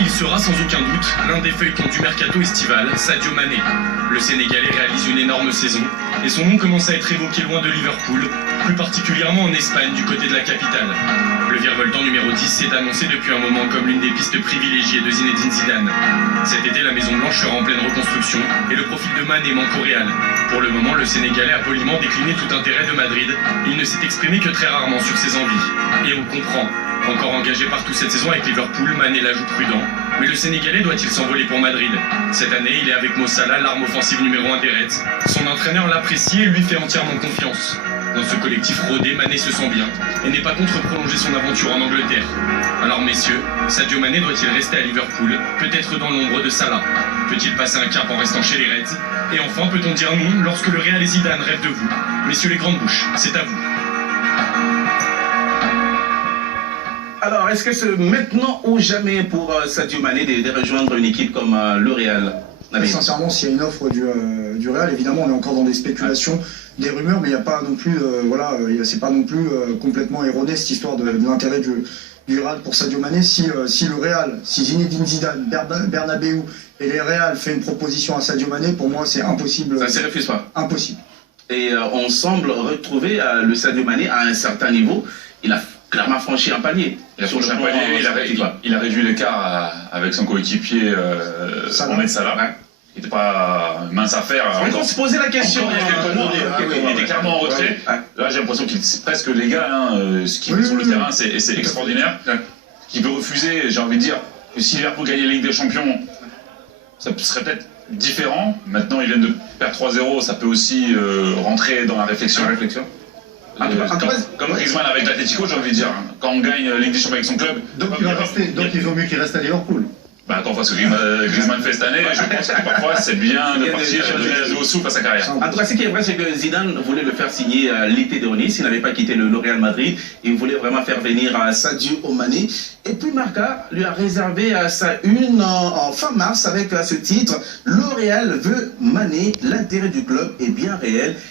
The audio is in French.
Il sera sans aucun doute l'un des feuilletons du mercato estival, Sadio Mané. Le Sénégalais réalise une énorme saison et son nom commence à être évoqué loin de Liverpool, plus particulièrement en Espagne du côté de la capitale. Le virevoltant numéro 10 s'est annoncé depuis un moment comme l'une des pistes privilégiées de Zinedine Zidane. Cet été, la Maison Blanche sera en pleine reconstruction et le profil de Mané manque au Real. Pour le moment, le Sénégalais a poliment décliné tout intérêt de Madrid. Il ne s'est exprimé que très rarement sur ses envies. Et on comprend. Encore engagé partout cette saison avec Liverpool, Mané l'ajoute prudent. Mais le Sénégalais doit-il s'envoler pour Madrid? Cette année, il est avec Mo Salah, l'arme offensive numéro 1 des Reds. Son entraîneur l'apprécie et lui fait entièrement confiance. Dans ce collectif rodé, Mané se sent bien et n'est pas contre prolonger son aventure en Angleterre. Alors messieurs, Sadio Mané doit-il rester à Liverpool, peut-être dans l'ombre de Salah? Peut-il passer un cap en restant chez les Reds? Et enfin, peut-on dire non lorsque le Real et Zidane rêvent de vous? Messieurs les grandes bouches, c'est à vous. Alors, est-ce que c'est maintenant ou jamais pour Sadio Mané de rejoindre une équipe comme le Real? Sincèrement, s'il y a une offre du Real, évidemment, on est encore dans des spéculations, des rumeurs, mais il n'y a pas non plus, c'est pas non plus complètement erroné cette histoire de l'intérêt du Real pour Sadio Mané. Si le Real, si Zinedine Zidane, Bernabéu et les Real fait une proposition à Sadio Mané, pour moi, c'est impossible. Ça ne se refuse pas. Impossible. Et on semble retrouver le Sadio Mané à un certain niveau. Il a clairement franchi un palier. Il a franchi un palier, il a réduit l'écart avec son coéquipier Mohamed Salah. Ouais. Il n'était pas mince à faire. On se posait la question. Il était clairement en retrait. Là, j'ai l'impression qu'il est presque légal. Ce qu'il fait sur le terrain, c'est extraordinaire. Qu'il peut refuser, j'ai envie de dire, que si Liverpool gagnait la Ligue des Champions, ça serait peut-être différent. Maintenant, ils viennent de perdre 3-0, ça peut aussi rentrer dans la réflexion. Comme Griezmann avec l'Atlético, j'ai envie de dire, quand on gagne la Ligue des Champions avec son club. Donc il vaut mieux qu'il reste à Liverpool. Quand on voit ce que Griezmann fait cette année, je pense que parfois c'est bien de partir et de donner au souffle à sa carrière. En tout cas, ce qui est vrai, c'est que Zidane voulait le faire signer l'été dernier, s'il n'avait pas quitté le Real Madrid. Il voulait vraiment faire venir Sadio Mané. Et puis Marca lui a réservé sa une en fin mars avec ce titre. Le Real veut Mané, l'intérêt du club est bien réel.